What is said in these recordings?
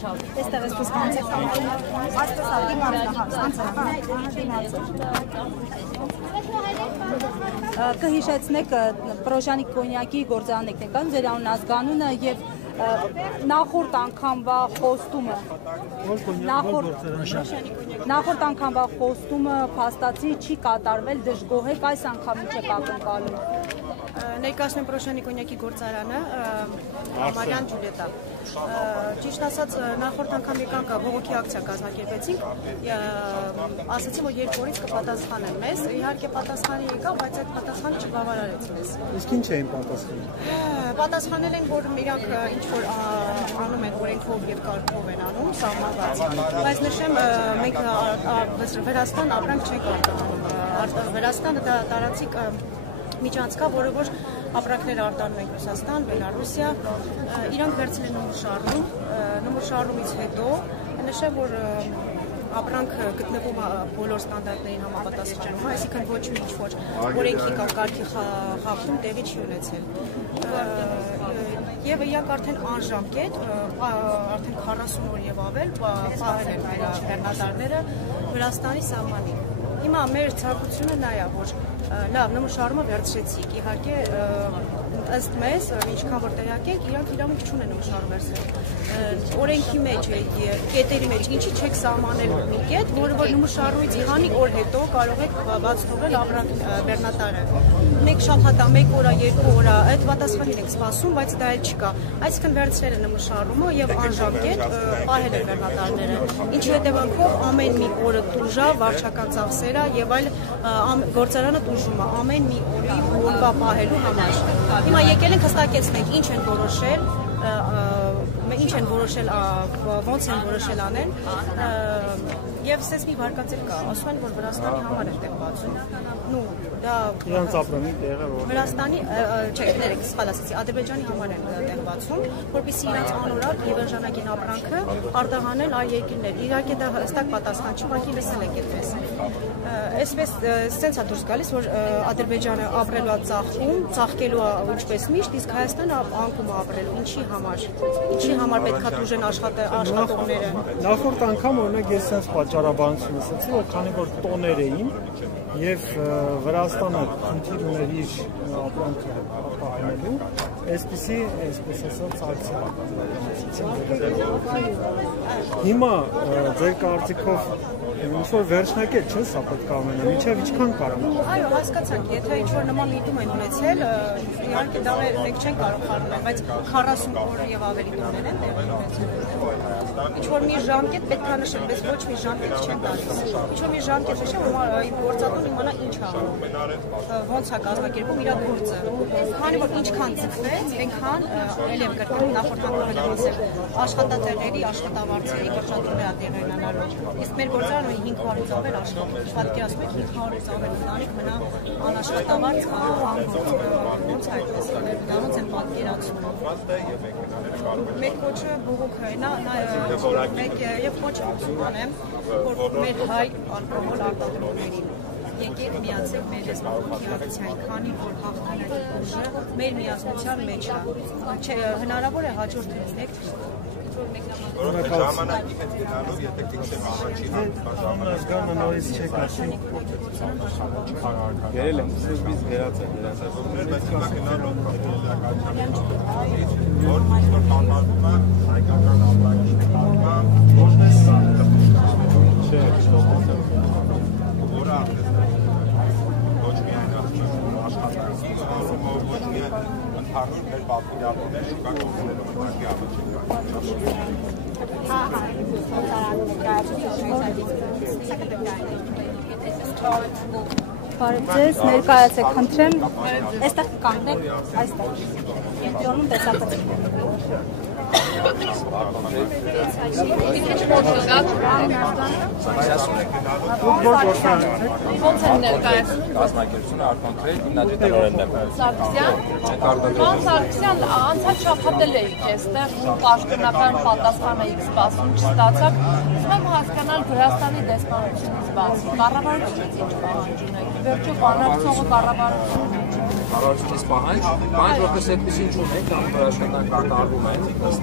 Այստեղ էս փոստանցը ասես կհիշեցնեք Պրոժանի կոնյակի գործարանն եք ձեր անուն ազգանունը եւ նախորդ անգամվա խոստումը նախորդ անգամվա խոստումը փաստացի չի կատարվել դժգոհեք այս անգամին չեք ակնկալում Ներկայացնեմ Պրոշյանի կոնյակի գործարանը Մարիան Ջուլիետա ճիշտ ասած նախորդ անգամ եկանք բողոքի ակցիա կազմակերպեցինք ասացի որ երկու օրից կպատասխանեն մեզ իհարկե պատասխանի եկա բայց այդ պատասխանը չբավարարեց մեզ իսկ ինչ էին պատասխանում պատասխանել են որ իրանք ինչ որ անում են օրենքով եւ կարգով են անում սահմանված բայց նշեմ մենք Վրաստան ապրանք չենք արտահանում Վրաստանը դա տարածիկ միջանցքա, որը որ ապրանքներ արտանում են Ռուսաստան, Բելարուսիա, իրանք վերցել են նմուր շարումից հետո, նշեմ, որ ապրանք գտնվում բոլոր ստանդարտներին համապատասխանում, այսինքն ոչ մի ինչ-որ օրենքի կամ կարգի խախտում տեղի չի ունեցել։ Եվ իրանք արդեն անժամկետ, արդեն 40 օր եւ ավել պահել են բեռնատարները Վրաստանի սահմանին։ Հիմա մեր ցանկությունը նա է, որ լավ, նմուշարումը վերցրեցիք, իհարկե ըստ մեզ, ինչքան որ տեղյակ եք, իրանք իրավունք չունեն նմուշարում վերցնել։ Օրենքի մեջ, կետերի մեջ, ինչի չեք սահմանել մի կետ, որը որ նմուշարումից քանի օր հետո կարող եք բաց թողնել ապրանք բեռնատարը։ Մեկ շաբաթա, մեկ օրա, երկու օրա, այդ պատասխանին եք սպասում, բայց դա էլ չկա։ Այսինքն վերցրել են նմուշարումը եւ անժամկետ պահել են բեռնատարները։ Ինչի հետևանքով ամեն մի օրը տուժա, վարչական ծախսերը եւ այլ գործարանը տուժում է ամեն մի օրի օրվա պահելու համար։ Հիմա եկել ենք հստակեցնենք ինչ են որոշել, ոնց են որոշել անեն եւ սես մի վարկածել կա, ասում են որ Վրաստանի համար է տեղ բացում։ Նու դա իրանց ապրանքի տեղը Վրաստանի, չէ, ներեք, սխալ ասացի, Ադրբեջանի համար են տեղ բացում, որպեսզի իրանց անորակ եւ էժանագին ապրանքը արտահանեն այլ երկրներ։ Իհարկե դա հստակ պատասխան չի, ուղղակի լսել եք այդպես։ Այսպես սենց է դուրս գալիս, որ Ադրբեջանը ապրելու է ծախում, ծաղկելու է ինչպես միշտ, իսկ Հայաստանը անկում է ապրելու։ Ինչի համար պետք է դուժեն աշխատողները։ Նախորդ անգամ օրինակ ես sense պատճառաբանություն ասացի, որ քանի որ տոներ էին եւ Վրաստանը քննիր ուներ իր ապրանքը արտահանելու, այսպես ասած ակցիա։ Հիմա ձեր կարծիքով ինչ-որ վերջնակետ չէ, սա պետք է ամենը, միջև ինչքան կարող։ Այո, հասկացանք, եթե ինչ-որ նման միտում են ունեցել, իհարկե դա մենք չենք կարող խառնել, բայց 40 օր եւ ավելի տոներ են տեղի ունեցել։ Ինչ-որ մի ժամկետ պետք է նշել, բայց ոչ մի ժամկետ չեն տալիս։ Ինչ-որ մի ժամկետ նշել, որ գործատուն իմանա ինչ է անում, ոնց է կազմակերպում իր գործը։ Քանի որ ինչքան ձգվեց, այնքան ել եմ կրկնում նախորդ անգամ ասել աշխատատեղերի, աշխատավարձերի կրճատումներ ա տեղի ունենալու։ Իսկ մեր գործարանը 500-ից ավել աշխատում։ Պատկերացնում եք 500-ից ավել ընտանիք մնա անաշխատավարձ ոնց է այդպես անել, դա ոնց են պատկերացնում։ Մեր կոչը բողոքը է, մեկ եւ կոչը անեմ, որ մեր հայ ալկոհոլ արտադրողներին եկեք միացեք մեր այս բողոքի ակցիային, քանի որ հաղթանակի ուժը մեր միասնության մեջ է։ Հնարավոր է հաջորդ լինեք ժամանակի հետ գնալով, եթե կիքսեմ առաջին ազգանը նորից չեք ասում։ Գերել եմ, սկզբից գերած եմ, բայց հիմա գնալով որ կամարվում է հայկական ապրանքի նկատմամբ ոչ որը ոչ միայն աշխատանքի առումով, ոչ միայն ընդհանուր մեր պատվիրատուների շուկակողմներով ուղղակի առաջին Բարև ձեզ, ներկայացեք, խնդրեմ, այստեղ կանգնեք, այստեղ, կենտրոնում տեսակցեք։ Ոնց են ներկայացնում կազմակերպությունը արտոնքրել հիմնադրիտնօրենն եմ։ Սարգսյան, անցած շաբաթել էիք այստեղ ու պաշտոնական պատասխան էիք սպասում, չստացաք։ Ուզում եմ հասկանալ Վրաստանի դեսպանությունից բացի, կառավարությունից ինչ պահանջում եք։ Վերջո բանակցողը կառավարությունն է։ կառավարությունից պահանջ, որպես այդպեսին չունենք, կամ աշխատանքներ տարվում են, ըստ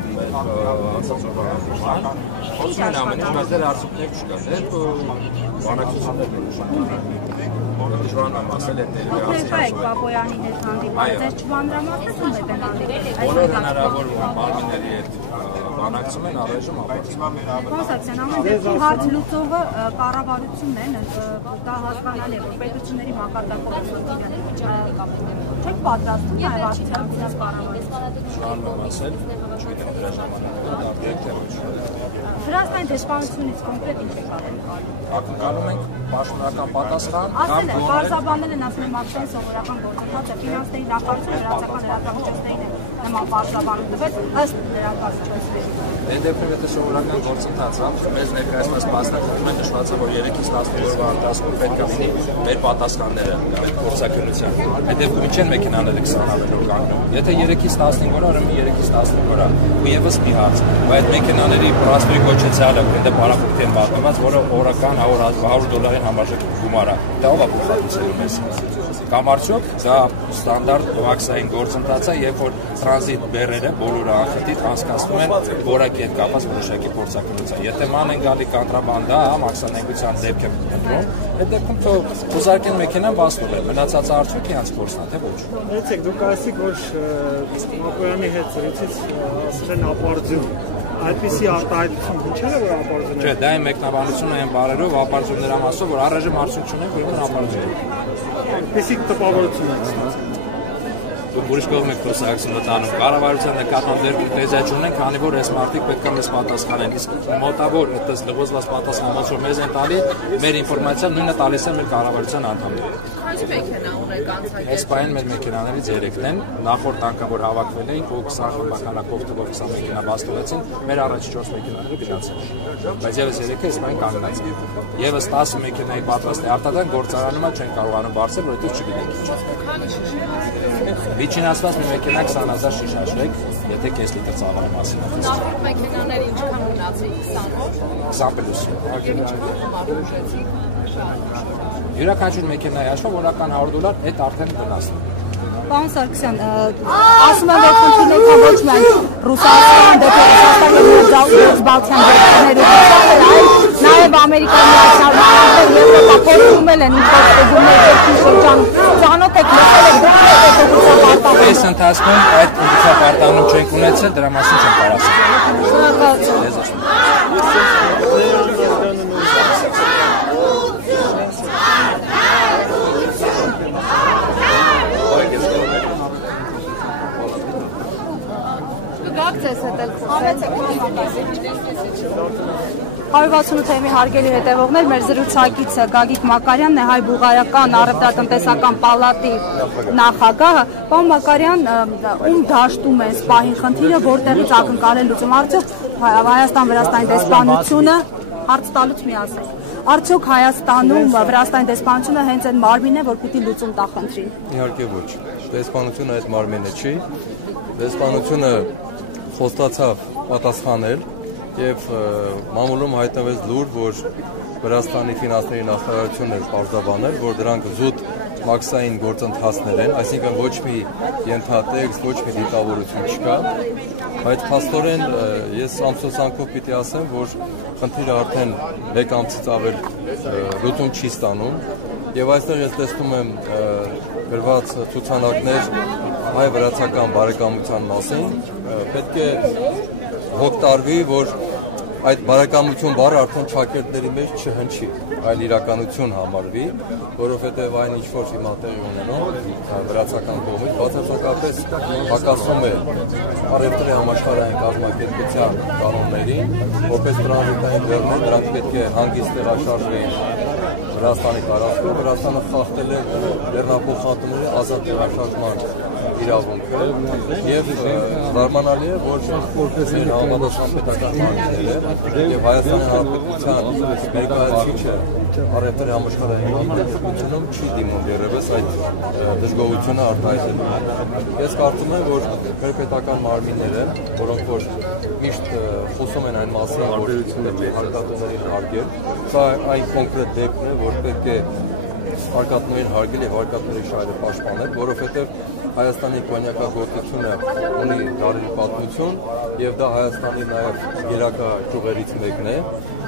ասացողական, խոսում են ամեն ինչ, բայց դեռ արդյունքներ չկա, դեռ բանակցություններ դժվարն եմ ասել այդ Եք Բաբոյանի հետ հանդիպել, ձեզ չբանդրամասում եք են հանդիպել։ Բոլոր հնարավոր մարմինների հետ բանակցում են առայժմ ապացուցում։ Կոնստանտին, ամեն դեպքում հարց լուծողը կառավարությունն է, դա հասկանալի է, որ պետությունների մակարդակով չեք պատրաստվում նաև արդյունքից կառավարություն։ Վրաստանի դեսպանությունից կոնկրետ ինչ եք արել։ Ակնկալում ենք պաշտոնական պատասխան կամ բարձաբանել են ասում եմ ապշեն սովորական գործընթացը ֆինանսների նախարարությունը վրացական լրատվամիջոցներին է նման պարզաբանում տվել ըստ լրատվամիջոցների։ Դե դեպքում եթե սովորական գործընթաց է, մեզ ներկայացված մասնակցում են նշված է, որ 3-ից 15 օրվա ընթացքում պետք է լինի մեր պատասխանները այդ գործակալության։ Այդ դեպքում ինչ են մեքենաները 20 ավելորդ կանգնում։ Եթե 3-ից 15 օր, ուրեմն 3-ից 15 օր է։ Ու եւս մի հարց, այդ մեքենաների պրասպերի կոչեցյալը, որտեղ բարապուկտ են պատմված, որը օրական $100 համարժեք գումար է։ Դա ով է փոխհատուցելու մեզ։ Կամ արդյոք դա ստանդարտ վաքսային գործընթաց է, երբ որ տրանզիտ բեռերը բոլորը անխտիր անցկացվում են որակի հետ կապված որոշակի փորձակնության։ Եթե ման են գալի կոնտրաբանդա, մաքսանենգության դեպք է ընտրում, այդ դեպքում ուզարկեն մեքենան բաց թողել, մնացածը արդյոք իրանց փորձն է, թե ոչ։ Եկեք, դուք ասիք, որ Բաբոյանի հետ զրույցից ասել են ապարդյուն։ Այդպիսի արտահայտություն հնչել է, որ ապարդյուն է։ Չէ, դա է մեկնաբանությունը այն բարերով ապարդյուններ ամասով, որ առայժմ արդյունք չունենք, ուրեմն ապարդյուն է։ Այդպիսի տպավորություն է։ Ուրիշ կողմ եք խոսակցությունը տանում։ Կառավարության նկատմամբ դեռ տեզա չունենք, քանի որ այս մարդիկ պետք է մեզ պատասխանեն։ Իսկ մոտավոր այդպես լղոզված պատասխան ոնց որ մեզ են տալի, մեր ինֆորմացիան նույնը տալիս են մեր կառավարության անդամները։ Քանի մեքենա ունեք անցակետը։ Այս պահին մեր մեքենաներից 3-ն են, նախորդ անգամ որ հավաքվել էինք, ու 20 խմբականակով թվով 20 մեքենա բաց տվեցին, մեր առաջի 4 մեքենաները գնացին։ Բայց եւս 3-ը այս պահին կանգնած են։ Եվս 10 մեքենայի պատրաստ է արտադրանք գործարանումը չեն կարողանում բարձել, որովհետեւ չգիտենք ինչ է։ Միջինացված մի մեքենա 20,000 շիշ հաշվեք, եթե կես լիտր ծավալի մասին է։ Նախորդ մեքենաները ինչքան մնացին 20+։ Յուրաքանչյուր մեքենայի հաշվը որական $100, այդ արդեն վնասն է։ Պարոն Սարգսյան, ասում եմ, որ խնդիրները ոչ միայն Ռուսաստան, դեպի Ռուսաստան եւ Բալթյան երկրներում, այլ նաեւ Ամերիկայի Միացյալ Նահանգներ, Եվրոպա փոխում են ինչ-որ ստուգումներ երկրի շրջանում։ Ծանոթ եք լսել եք դուք այս ընթացքում այդ ընդդիմապարտանում չենք ունեցել, դրա մասին չեմ կարող ասել։ Գաղցես հետել խոսել։ 168-ի հարգելի հետևողներ, մեր զրուցակիցը Գագիկ Մակարյանն է, Հայ-Բուլղարական առևտրատնտեսական պալատի նախագահը։ Պարոն Մակարյան, ում դաշտում է սպահին խնդիրը, որտեղից ակնկալել լուծում, արդյոք Հայաստան-Վրաստանի դեսպանությունը, հարց տալուց մի ասեք, արդյոք Հայաստանում Վրաստանի դեսպանությունը հենց այդ մարմինն է, որ պիտի լուծում տա խնդրին։ Իհարկե ոչ, դեսպանությունը այդ մարմինը չի, դեսպանությունը խոստացավ պատասխանել եւ մամուլում հայտնվեց լուր, որ Վրաստանի ֆինանսների նախարարությունն էր պարզաբանել, որ դրանք զուտ մաքսային գործընթացներ են, այսինքն ոչ մի ենթատեքստ, ոչ մի դիտավորություն չկա, բայց փաստորեն ես ամսոսանքով պիտի ասեմ, որ խնդիրը արդեն 1 ամսից ավել լուծում չի ստանում եւ այստեղ ես տեսնում եմ գրված ցուցանակներ հայ-վրացական բարեկամության մասին, պետք է հոգ տարվի, որ այդ բարեկամություն բառը արդեն ճակերտների մեջ չհնչի, այլ իրականություն համարվի, որովհետև այն ինչ-որ հիմա տեղի ունենում վրացական կողմից բացարձակապես հակասում է առևտրի համաշխարհային կազմակերպության կանոններին, որպես տրանզիտային բեռներ, դրանք պետք է հանգիստ տեղաշարժվեին Վրաստանի տարածքում, Վրաստանը խախտել է բեռնափոխանցումների ազատ տեղաշարժման իրավունքը եւ զարմանալի է, որ մեր համապատասխան պետական մարմինները եւ Հայաստանի Հանրապետության ներկայացուցիչը առևտրի համաշխարհային կազմակերպությունում չի դիմում երևս այդ դժգոհությունը արտահայտելու։ Ես կարծում եմ, որ մեր պետական մարմինները, որոնք որ միշտ խոսում են այն մասին, որ հարկատուներին հարգել, սա այն կոնկրետ դեպքն է, որ պետք է արկածներին հարգել եւ արկածների շահերը պաշտպանել, որովհետեւ Հայաստանի կոնյակագործությունը ունի դարերի պատմություն եւ դա Հայաստանի նաեւ գերակա ճյուղերից մեկն է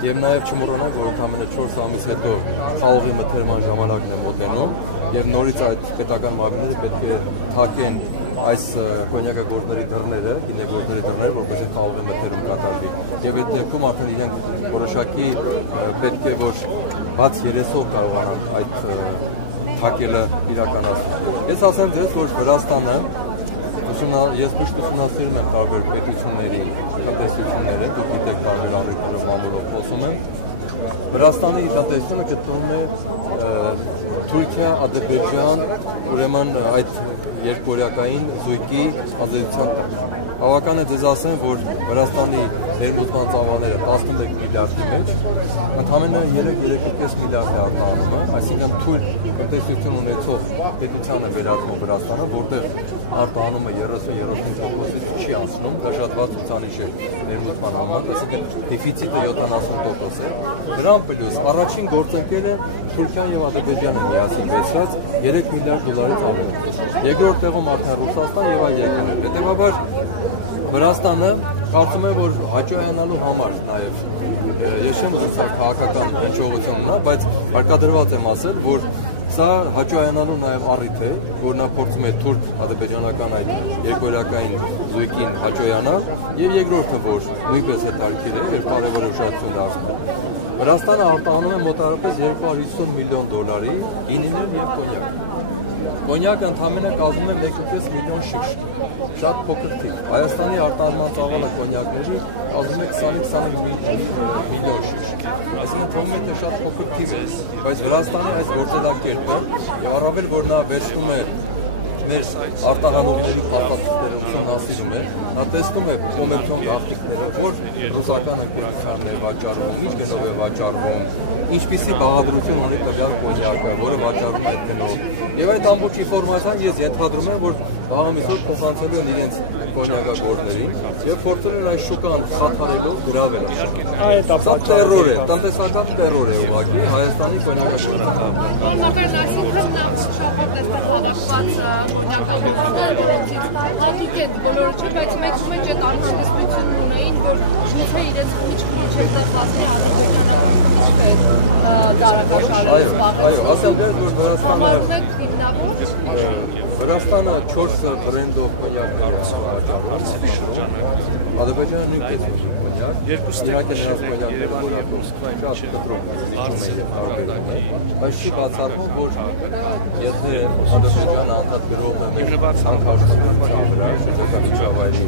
եւ նաեւ չմոռանանք, որ ընդամենը 4 ամիս հետո խաղողի մթերման ժամանակն է մոտենում եւ նորից այդ պետական մարմինները պետք է թակեն այս կոնյակագործների դռները, գինեգործների դռները, որպեսզի խաղողի մթերում կատարվի եւ այդ դեպքում արդեն իրենք որոշակի պետք է որ բաց երեսով կարողանան այդ թակելը իրականացնել։ Ես ասեմ ձեզ, որ Վրաստանը ես միշտ ուսումնասիրում եմ տարբեր պետությունների տնտեսությունները, դուք գիտեք տարբեր առիթներով մամուլով խոսում եմ։ Վրաստանի տնտեսությունը գտնվում է Թուրքիա, Ադրբեջան, ուրեմն այդ երկկորեակային զույգի ազդեցության տակ։ Հավական է ձեզ ասեմ, որ Վրաստանի ներմուծման ծավալները 11 միլիարդի մեջ, ընդամենը 3-3.5 միլիարդ է արտահանումը, այսինքն թույլ տնտեսություն ունեցող պետության է վերածվում Վրաստանը, որտեղ արտահանումը 30-35%-ից չի անցնում, դա շատ վատ ցուցանիշ է ներմուծման համար, այսինքն դեֆիցիտը 70% է։ Դրան պլյուս առաջին գործընկերը Թուրքիան եւ Ադրբեջանը միասին վերցրած 3 միլիարդ դոլարից ավելի։ Երկրորդ տեղում արդեն Ռուսաստան եւ այլ երկրներ։ Հետեւաբար Վրաստանը կարծում եմ, որ հաջողանալու համար նաև ես չեմ ուզում սա քաղաքական հնչողություն ունենա, բայց հարկադրված եմ ասել, որ սա հաջողանալու նաև առիթ է, որ նա փորձում է թուրք-ադրբեջանական այդ երկկորեակային զույգին հաջողանալ, եւ երկրորդը, որ նույնպես հետաքրքիր է եւ կարեւոր ուշադրություն դարձնել։ Վրաստանը արտահանում է մոտավորապես 250 միլիոն դոլարի գինիներ եւ կոնյակ։ Կոնյակը ընդամենը կազմում է 1.5 միլիոն շիշ, շատ փոքր թիվ։ Հայաստանի արտահանման ծավալը կոնյակների կազմում է 20-25 միլիոն շիշ։ Այսինքն թվում է թե շատ փոքր թիվ է, բայց Վրաստանի այս գործելակերպը եւ առավել որ նա վերցնում է մեր արտահանողների փոխանցումները ուսումնասիրում է, նա տեսնում է կոմերցիոն գաղտնիքները, որ ռուսական ընկերությունն է վաճառում, ինչ գնով է վաճառվում, ինչպիսի բաղադրություն ունի տվյալ կոնյակը, որը վաճառում է այդ գնով։ Եվ այդ ամբողջ ինֆորմացիան ես ենթադրում եմ, որ բաղամիսով փոխանցելու են իրենց կոնյակագործներին եւ փորձել են այս շուկան խաթարելով գրավել։ Դա տերոր է, տնտեսական տերոր է ուղղակի Հայաստանի կոնյակագործական։ Օրինակ այսինքն հատուկ է բոլորը չէ, բայց մեկ մեջ այդ անհանգստություն ունեին, որ գուցե իրենց քիչ է ծախսի Այո, ասել դեր որ Վրաստանը 4 բրենդով կոնյակներ Ադրբեջանը նույնպես կոնյակ, իհարկե նրանց կոնյակները որակով շատ կտրում բայց չի բացառվում, որ եթե Ադրբեջանը անդադ գրողն է մեր հանքարժանության վրա, շրջակա միջավայրի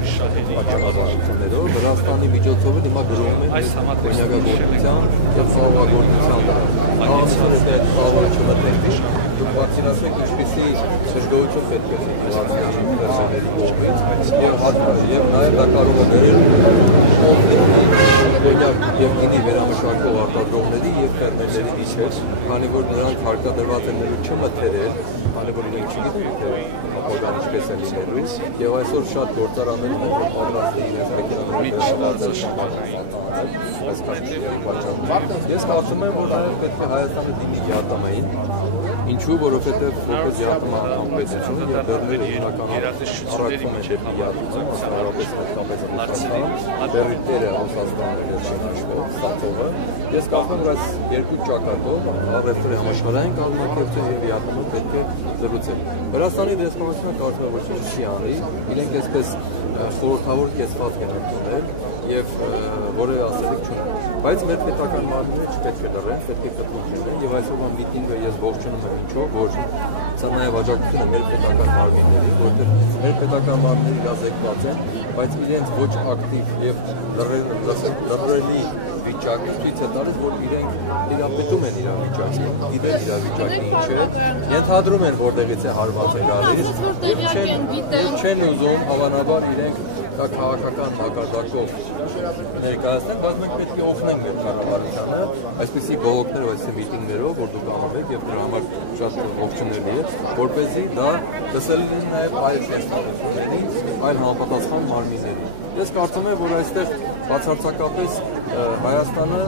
պատճառաբանություններով, Վրաստանի միջոցով հիմա գրողն է կոնյակագործության և խաղողագործության վրա։ Աղասանը այդ խաղողը չմտնենք, դուք բացիրացեք ինչպիսի շրջգողություն պետք է վարդյանի պերսոների կողմից և նաև դա կարող է բերել կոնյակ և գինի վերամշակող արտադրողների և ֆերմերների միջև, քանի որ նրանք հարկադրված են ներու չմթերել, քանի որ իրենք չգիտեն թե ապագան ինչպես են լինելու, և այսօր շատ գործարաններ ունեն, որ պատրաստ է իրենց մեքենաների Ես կարծում եմ, որ նաև պետք է Հայաստանը դիմի ԵԱՏՄ-ին, ինչու, որովհետև որպես ԵԱՏՄ անդամ պետություն և դեռները հիմնականում առաքվում են դեպի ԵԱՏՄ, մասնավորապես մոտկապես Ռուսաստան, դեռիտերը Ռուսաստանն է շնչվող, ստացողը։ Ես կարծում եմ, որ այս երկու ճակատով առևտրի համաշխարհային կազմակերպություն և ԵԱՏՄ պետք է զրուցել։ Վրաստանի դեսպանությունը կարծում եմ, որ չի անի, իրենք այսպես խորհրդավոր կեցված են ընդունել և որևէ ասելիք չունեն։ Բայց մեր պետական մարմինները չպետք է լռեն, պետք է կտրուկ լինեն և այսօրվա միտինգը ես ողջունում եմ ինչով, որ սա նաև աջակցություն է մեր պետական մարմինների, որտեղ մեր պետական մարմինները իրազեկված են, բայց իրենց ոչ ակտիվ և լռելի վիճակը ցույց է տալիս, որ իրենք տիրապետում են իրավիճակին, գիտեն իրավիճակը ինչ է, ենթադրում են որտեղից է հարված է գալիս և չեն ուզում հավանաբար իրենք քաղաքական մակարդակով ներկայացնել, բայց մենք պետք է օգնենք մեր կառավարությանը այսպիսի բողոքներով, այսպիսի միտինգներով, որ դուք անում եք և դրա համար շատ ողջունելի է, որպեսզի դա լսել լինի նաև այլ տեսանկյունների, այլ համապատասխան մարմինների։ Ես կարծում եմ, որ այստեղ բացարձակապես Հայաստանը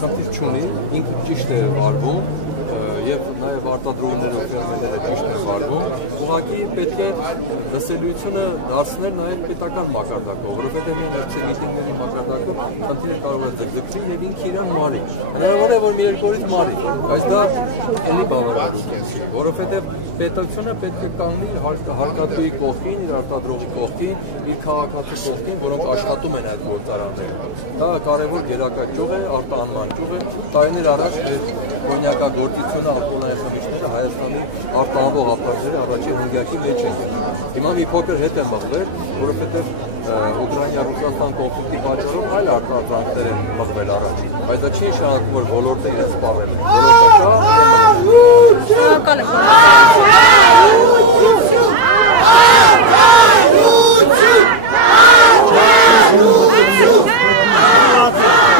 խնդիր չունի, ինքը ճիշտ է վարվում եւ նաեւ արտադրողներով ֆերմերները ճիշտ են վարվում, ուղղակի պետք է լսելիությունը դարձնել նաեւ պետական մակարդակով, որովհետեւ մի ներքևի մակարդակով խնդիրը կարող է ձգձգվի եւ ինքը իրան մարի։ Հնարավոր է որ մի երկու օրից մարի, բայց դա էլի բավարարություն է, որովհետեւ պետությունը պետք է կանգնի հարկատուի կողքին, իր արտադրողի կողքին, իր քաղաքացու կողքին, որոնք աշխատում են այդ գործարաններում։ Դա կարևոր գերակա ճյուղ է, արտահանման ճյուղ է։ Տարիներ առաջ մեր կոնյակագործությունը, ալկոհոլային խմիչքները Հայաստանի արտահանող ապրանքների առաջին հնգյակի մեջ են։ Հիմա մի փոքր հետ է մղվել, որովհետև Ուկրաինա-Ռուսաստան կոնֆլիկտի պատճառով այլ արտադրանքներ են մղվել առաջ։ Բայց դա չի նշանակում, որ ոլորտը իրենց սպառել է։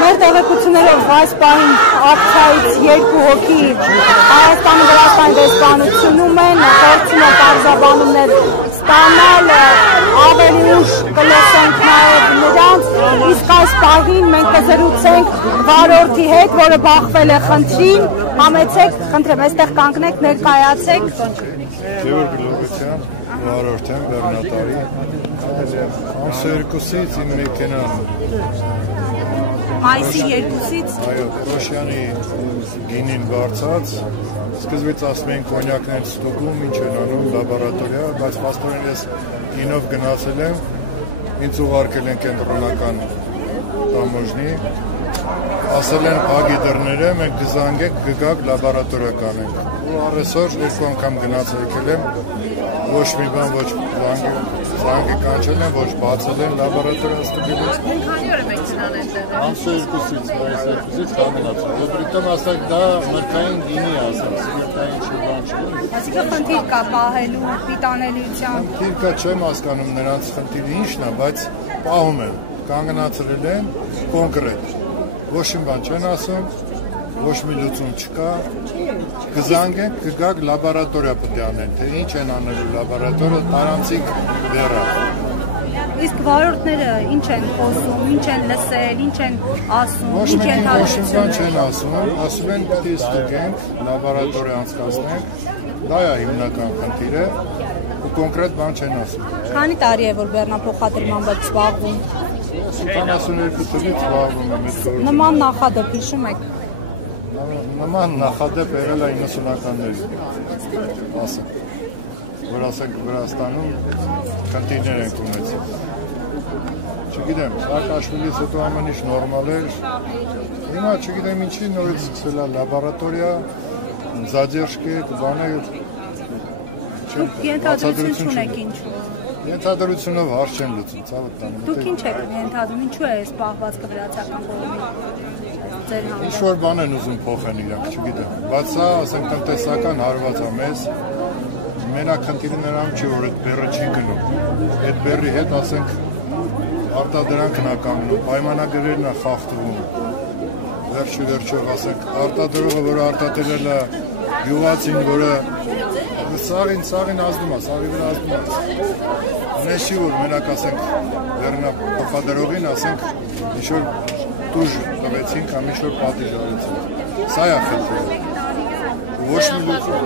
Մեր տեղեկություններով այս պահին ակցիայից 2 հոգի Հայաստանի Վրաստանի դեսպանությունում են, փորձում են պարզաբանումներ ստանալ, ավելի ուշ կլսենք նաև նրանց, իսկ այս պահին մենք կզրուցենք վարորդի հետ, որը բախվել է խնդրին, համեցեք, խնդրեմ, այստեղ կանգնեք, ներկայացեք։ Գևորգ Լոբեցյան, վարորդ եմ, բեռնատարի, ամսը 2-ից իմ մեքենան Մայիսի 2-ից։ Այո, Ռոշյանի գինին բարձած, սկզբից ասում էին կոնյակներ ստուգում, ինչ են անում, լաբորատորիա, բայց փաստորեն ես գինով գնացել եմ, ինձ ուղարկել են կենտրոնական տամոժնի, ասել են փագի դռները, մենք կզանգենք, կգաք լաբորատորիա կանենք։ Ու առեսօր 2 անգամ գնացել եմ, ոչ մի բան, ոչ զանգի կանչել են, ոչ բացել են լաբորատորիա ստուգելուց։ Քանի օր է մեքենան այնտեղ։ Ամսը 2-ից, այս 2-ից կանգնացել։ Որտեղ ասենք դա մրգային գինի է, ասենք, սպիրտային շուգան չէ։ Այսինքն խնդիր կա պահելու, պիտանելիության։ Խնդիր կա, չեմ հասկանում նրանց խնդիրը ինչն է, բայց պահում են, կանգնացրել են կոնկրետ։ Ոչ մի բան չեն ասում, ոչ մի լուծում չկա։ Կզանգենք, կգաք լաբորատորիա պետք է անեն, թե ինչ են անելու լաբորատորիա, տարանցիկ դեռա։ Իսկ վարորդները ինչ են խոսում, ինչ են լսել, ինչ են ասում, ինչ են ընդհանրություն չեն ասում են պետք է ստուգենք, լաբորատորիա անցկացնենք, դա է հիմնական խնդիրը, ու կոնկրետ բան չեն ասում։ Քանի տարի է որ բեռնափոխադրման եք զբաղվում։ 72 թվականից զբաղվում եմ այդ գործով։ Նման նախադեպ հիշում եք։ Նման նախադեպ եղել է 90-ականներին, ասենք, որ ասենք Վրաստանում խնդիրներ ենք ունեցել։ Չգիտեմ, Սաակաշվիլից հետո ամեն ինչ նորմալ էր, հիմա չգիտեմ ինչի նորից սկսել է լաբորատորիա, զադերժկե, բաներ, Ենթադրություն չունեք ինչու։ Ենթադրությունով հարց չեմ լուծում, ցավոտ տանը։ Դուք ինչ եք ենթադրում, ինչու է այս պահվածքը վրացական կողմից ձեր համար։ Ինչ-որ բան են ուզում փոխեն իրանք, չգիտեմ, բայց սա, ասենք, տնտեսական հարված է մեզ, մենակ խնդիրը նրանում չի, որ այդ բեռը չի գնում, այդ բեռի հետ, ասենք, արտադրանքն է կանգնում, պայմանագրերն է խախտվում, վերջով, ասենք, արտադրողը, որը արտադրել է գյուղացին, որը սաղին ազդում է, սաղի վրա ազդում է, ունեցի, որ մենակ, ասենք, բեռնափոխադրողին, ասենք, ինչ-որ տուժ տվեցին կամ ինչ-որ պատիժ արեցին, սա է խնդիրը, ոչ մի լուծում,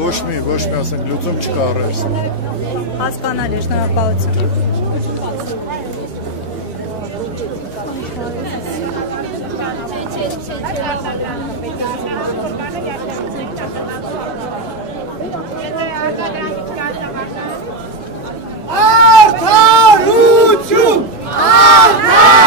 ոչ մի, ասենք, լուծում չկա առայս։ Հասկանալի, շնորհակալություն։ Արդարություն! Արդարություն!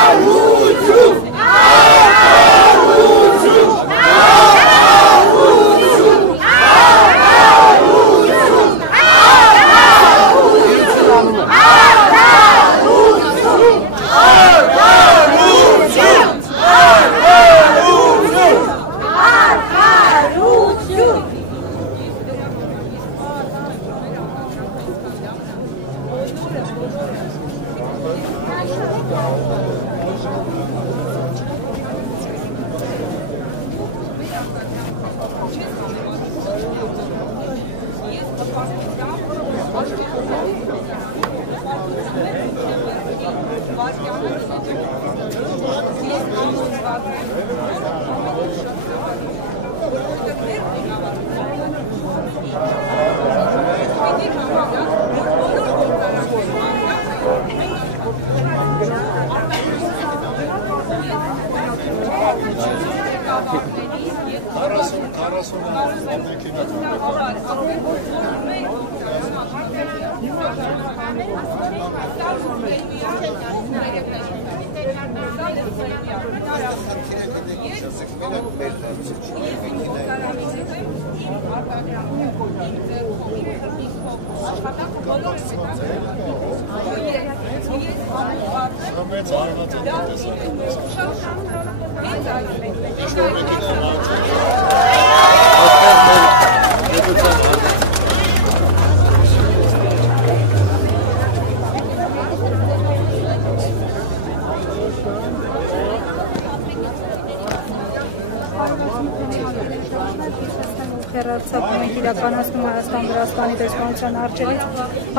Հեռարձակում ենք իրականացնում Հայաստան-Վրաստանի դեսպանության առջևից։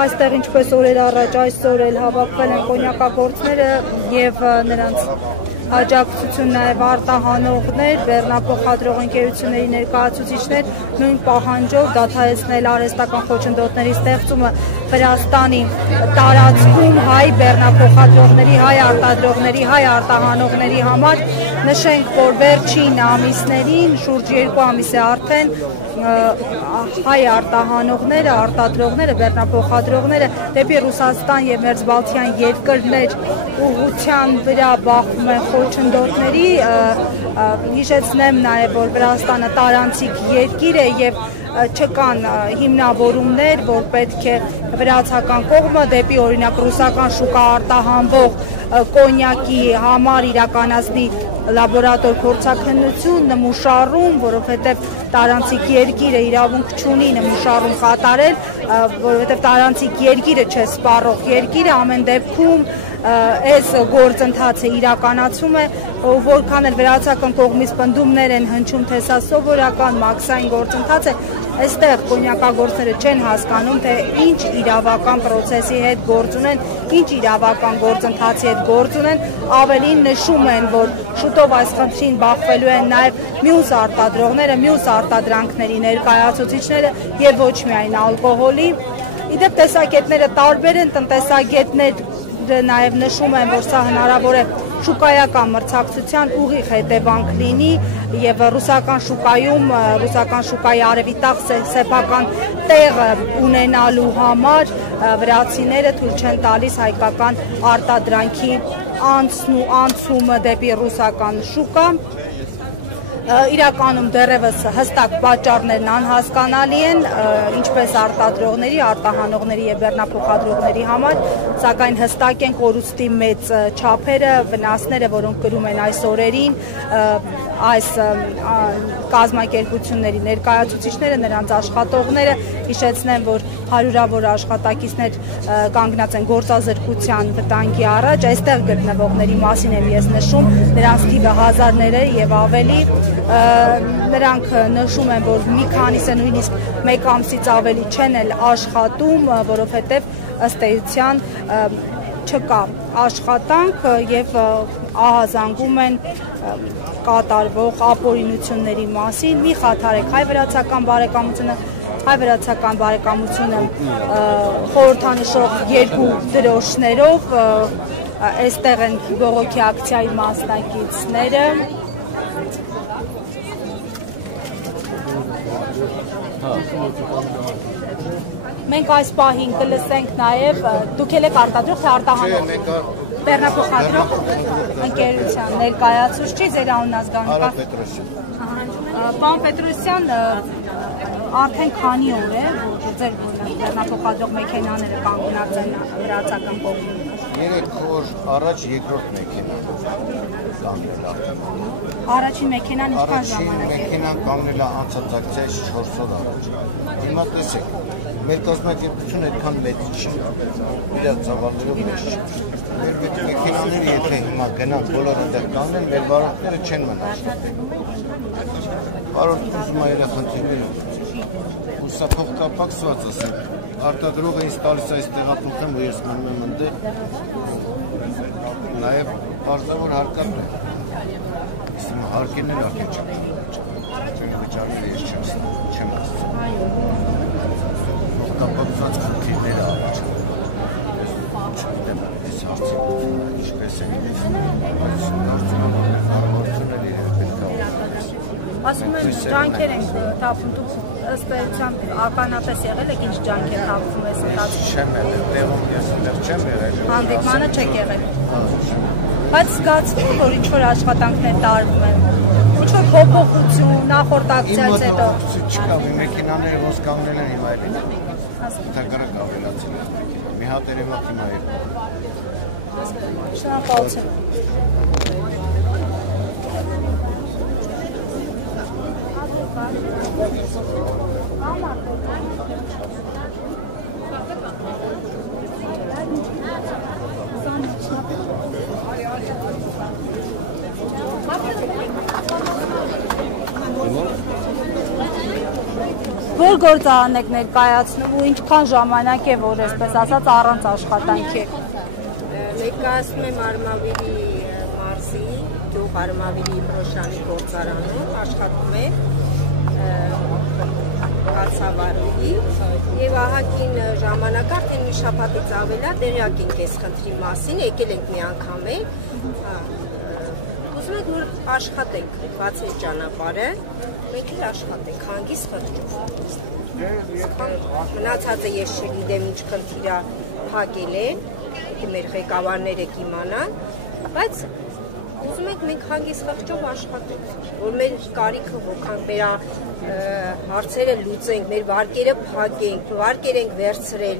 Այստեղ ինչպես օրեր առաջ այսօր էլ հավաքվել են կոնյակագործները եւ նրանց աջակցություն նաև արտահանողներ, բեռնափոխադրող ընկերությունների ներկայացուցիչներ նույն պահանջով դադարեցնել արհեստական խոչընդոտների ստեղծումը Վրաստանի տարածքում հայ բեռնափոխադրողների, հայ արտադրողների, հայ արտահանողների համար։ Նշենք, որ վերջին ամիսներին, շուրջ 2 ամիս է արդեն, հայ արտահանողները, արտադրողները, բեռնափոխադրողները դեպի Ռուսաստան եւ Մերձբալթյան երկրներ ուղղության վրա բախվում են խոչընդոտների, հիշեցնեմ նաև, որ Վրաստանը տարանցիկ երկիր է եւ չկան հիմնավորումներ, որ պետք է վրացական կողմը դեպի օրինակ ռուսական շուկա արտահանվող կոնյակի համար իրականացնի լաբորատոր փորձաքննություն, նմուշառում, որովհետև տարանցիկ երկիրը իրավունք չունի նմուշառում կատարել, որովհետև տարանցիկ երկիրը չէ սպառող երկիրը, ամեն դեպքում այս գործընթացը իրականացում է, որքան էլ վրացական կողմից պնդումներ են հնչում, թե սա սովորական մաքսային գործընթաց է, այստեղ կոնյակագործները չեն հասկանում, թե ինչ իրավական պրոցեսի հետ գործ ունեն, ինչ իրավական գործընթացի հետ գործ ունեն, ավելին նշում են, որ շուտով այս խնդրին բախվելու են նաև մյուս արտադրողները, մյուս արտադրանքների ներկայացուցիչները եւ ոչ միայն ալկոհոլի։ Իդեպ տեսակետները տարբեր են, տնտեսագետները նաև նշում են, որ սա հնարավոր է շուկայական մրցակցության ուղիղ հետևանք լինի եւ ռուսական շուկայի արևիտախ սեփական տեղը ունենալու համար վրացիները թույլ չեն տալիս հայկական արտադրանքի անցումը դեպի ռուսական շուկա։ Իրականում դեռևս հստակ պատճառներն անհասկանալի են, ինչպես արտադրողների, արտահանողների եւ բեռնափոխադրողների համար, սակայն հստակ են կորուստի մեծ չափերը, վնասները, որոնք կրում են այս օրերին այս կազմակերպությունների ներկայացուցիչները, նրանց աշխատողները, հիշեցնեմ, որ հարյուրավոր աշխատակիցներ կանգնած են գործազրկության վտանգի առաջ, այստեղ գտնվողների մասին եմ ես նշում, նրանց թիվը հազարներ է եւ ավելի, նրանք նշում են, որ մի քանիսը նույնիսկ մեկ ամսից ավելի չեն էլ աշխատում, որովհետեւ ըստ էության չկա աշխատանք եւ ահազանգում են կատարվող ապօրինությունների մասին։ Մի խաթարեք հայ-վրացական բարեկամությունը խորհրդանշող երկու դրոշներով, այստեղ են բողոքի ակցիայի մասնակիցները։ Մենք այս պահին կլսենք նաև, դուք եք արտադրող, թե արտահանող բեռնափոխադրող ընկերության ներկայացուցիչ, ձեր անունն ազգանունը։ Պարոն Պետրոսյան, արդեն քանի օր է, որ ձեր բեռնափոխադրող մեքենաները կանգնած են վրացական կողմում։ 3 օր առաջ երկրորդ մեքենան կանգնել արդեն։ Առաջին մեքենան ինչքան ժամանակ է։ Առաջին մեքենան կանգնել է անցած ակցիայից 4 օր առաջ։ Հիմա տեսեք, մեր կազմակերպությունը այդքան մեծ չի, իր ծավալներով մեծ չի։ Մեր մեքենաները եթե հիմա գնան բոլորը դեռ կանգնեն, մեր վարորդները չեն մնա աշխատել։ Վարորդը ուզում է իր խնդիրները ու սա փոխկապակցված ասեմ, արտադրողը ինձ տալիս է այս տեղափոխեմ, որ ես մնում եմ ընդդեմ, նաև պարզավոր հարկատու է, հարկերն էլ արդեն չեմ չեմ վճարվել ես չեմ ասում, փոխկապակցված խնդիրները առաջ չգիտեմ այս հարցին ինչպես է այս նորցում հարցումներ պետք է Ասում են ջանքեր ենք թափում, դուք ըստ էության ականատես եղել եք ինչ ջանքեր թափում ես ընթացքում։ Չեմ եղել, տեղում ես չեմ եղել։ Հանդիպմանը չեք եղել։ Բայց զգացվում է, որ ինչ-որ աշխատանքներ տարվում են։ Ինչ-որ փոփոխություն, նախորդ ակցիայից հետո։ Չկա, մի մեքենաները ոնց կանգնել են հիմա էլի։ Թագարակ ավելացել են մեքենա։ Մի հատ երևա հիմա է։ Շնորհակալություն։ Որ գործարան եք ներկայացնում ու ինչքան ժամանակ է, որ այսպես ասած առանց աշխատանքի եք։ Ներկայացնում եմ Արմավիրի մարզի, գյուղ Արմավիրի Պրոշյանի գործարանում, աշխատում է կացավարի եւ ահագին ժամանակ արդեն մի շաբաթից ավել է տեղյակ ենք այս խնդրի մասին, եկել ենք մի անգամ է։ Ուզում ենք որ աշխատենք, բացենք ճանապարհը, մենք էլ աշխատենք, հանգիստ խնդրում։ Մնացածը ես չգիտեմ ինչ խնդիր է փակել են, մեր ղեկավարները կիմանան, բայց ուզում ենք մենք հանգիստ խղճով աշխատենք, որ մեր կարիքը հոգանք, մեր հարցերը լուծենք, մեր վարկերը փակենք, վարկեր ենք վերցրել,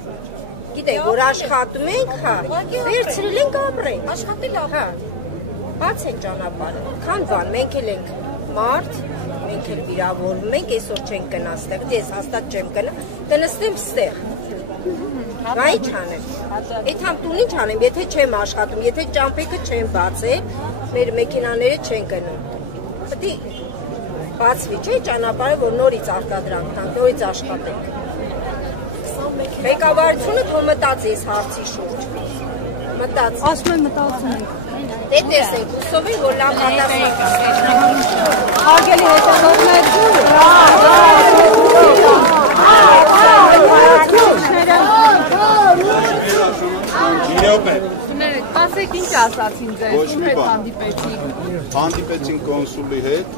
գիտենք, որ աշխատում ենք, հա, վերցրել ենք ապրենք, աշխատել հա, բաց են ճանապարհը, քան բան, մենք էլ ենք մարդ, մենք էլ վիրավորվում ենք, այսօր չենք գնա ստեղ, ես հաստատ չեմ գնա, կնստեմ ստեղ, վայ չանեմ, այդհամ տուն ինչ անեմ, եթե չեմ աշխատում, եթե ճամփեքը չեմ բացել, մեր մեքենաները չեն գնում, պետք է բացվի, չէ ճանապարհը, որ նորից արտադրանք տանք, նորից աշխատենք, ղեկավարությունը թող մտածի այս հարցի շուրջ, մտածի, ասում են մտածում ենք, դե տեսենք, հուսով եմ, որ լավ պատասխան հարգելի հետևողներ, Ասեք ինչ ասացին ձեզ, ում հետ հանդիպեցիք։ Հանդիպեցին կոնսուլի հետ,